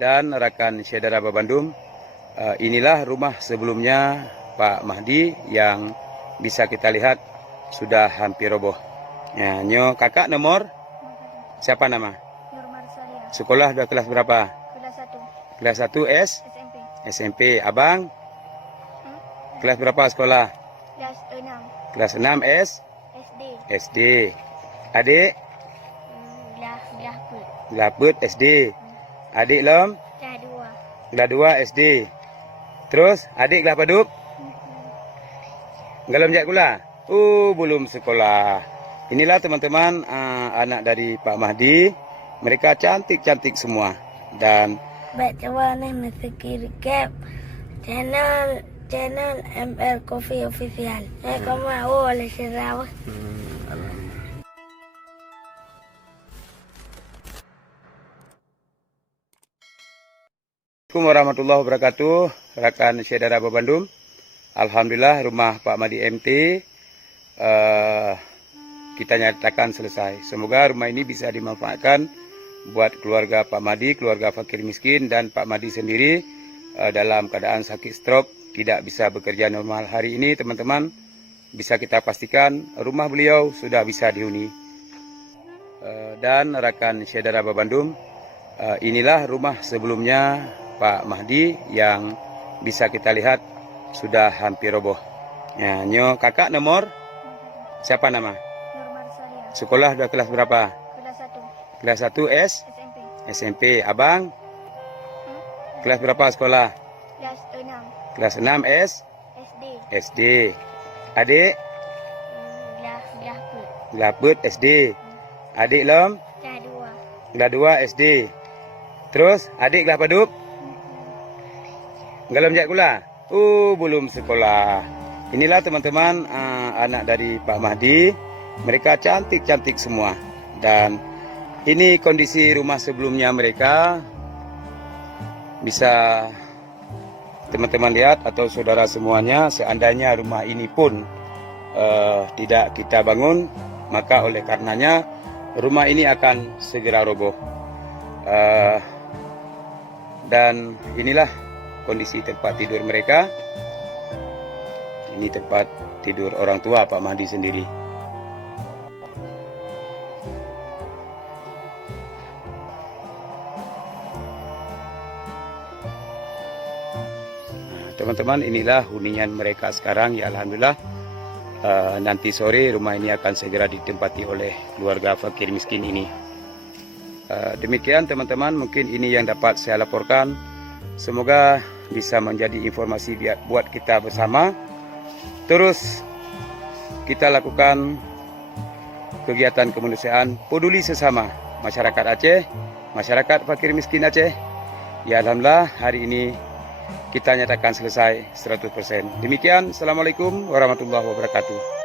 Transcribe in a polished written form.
dan rekan saudara Babandung, inilah rumah sebelumnya Pak Mahdi yang bisa kita lihat sudah hampir roboh. Ya, nyo kakak nomor siapa nama? Nur Marsalia. Sekolah udah kelas berapa? Kelas 1. Kelas 1 SMP. SMP. Abang kelas berapa sekolah? Kelas 6. Kelas 6 SD. SD. Adik? Gelaput SD. Adik lom? Kelas 2 SD. Terus adik kelas paduk? Galom jak kula? Belum sekolah. Inilah teman-teman anak dari Pak Mahdi. Mereka cantik-cantik semua. Dan Baca nih mesti cap channel ML Coffee Official. Kamu mau oleh Sarawak. Assalamualaikum warahmatullahi wabarakatuh. Rekan saudara Babandung. Alhamdulillah rumah Pak Mahdi MT kita nyatakan selesai. Semoga rumah ini bisa dimanfaatkan buat keluarga Pak Mahdi, keluarga fakir miskin, dan Pak Mahdi sendiri dalam keadaan sakit stroke tidak bisa bekerja normal. Hari ini teman-teman bisa kita pastikan rumah beliau sudah bisa dihuni. Dan rekan saudara Babandung, inilah rumah sebelumnya Pak Mahdi yang bisa kita lihat sudah hampir roboh. Ya, nyo kakak nomor siapa nama? Nur Marsalia. Sekolah udah kelas berapa? Kelas 1. Kelas 1 SMP. Abang kelas berapa sekolah? Kelas 6. Kelas 6 SD. Adik? Gelaput SD. Adik lom? Kelas 2 SD. Terus adik kelas paduk? Galom jak kula? Belum sekolah. Inilah teman-teman anak dari Pak Mahdi. Mereka cantik-cantik semua. Dan ini kondisi rumah sebelumnya mereka. Bisa teman-teman lihat atau saudara semuanya, seandainya rumah ini pun tidak kita bangun, maka oleh karenanya rumah ini akan segera roboh. Dan inilah kondisi tempat tidur mereka. Ini tempat tidur orang tua Pak Mahdi sendiri. Teman-teman, inilah hunian mereka sekarang. Ya alhamdulillah, nanti sore rumah ini akan segera ditempati oleh keluarga fakir miskin ini. Demikian teman-teman, mungkin ini yang dapat saya laporkan. Semoga bisa menjadi informasi buat kita bersama. Terus kita lakukan kegiatan kemanusiaan peduli sesama masyarakat Aceh, masyarakat fakir miskin Aceh. Ya alhamdulillah, hari ini kita nyatakan selesai 100%. Demikian, Assalamualaikum warahmatullahi wabarakatuh.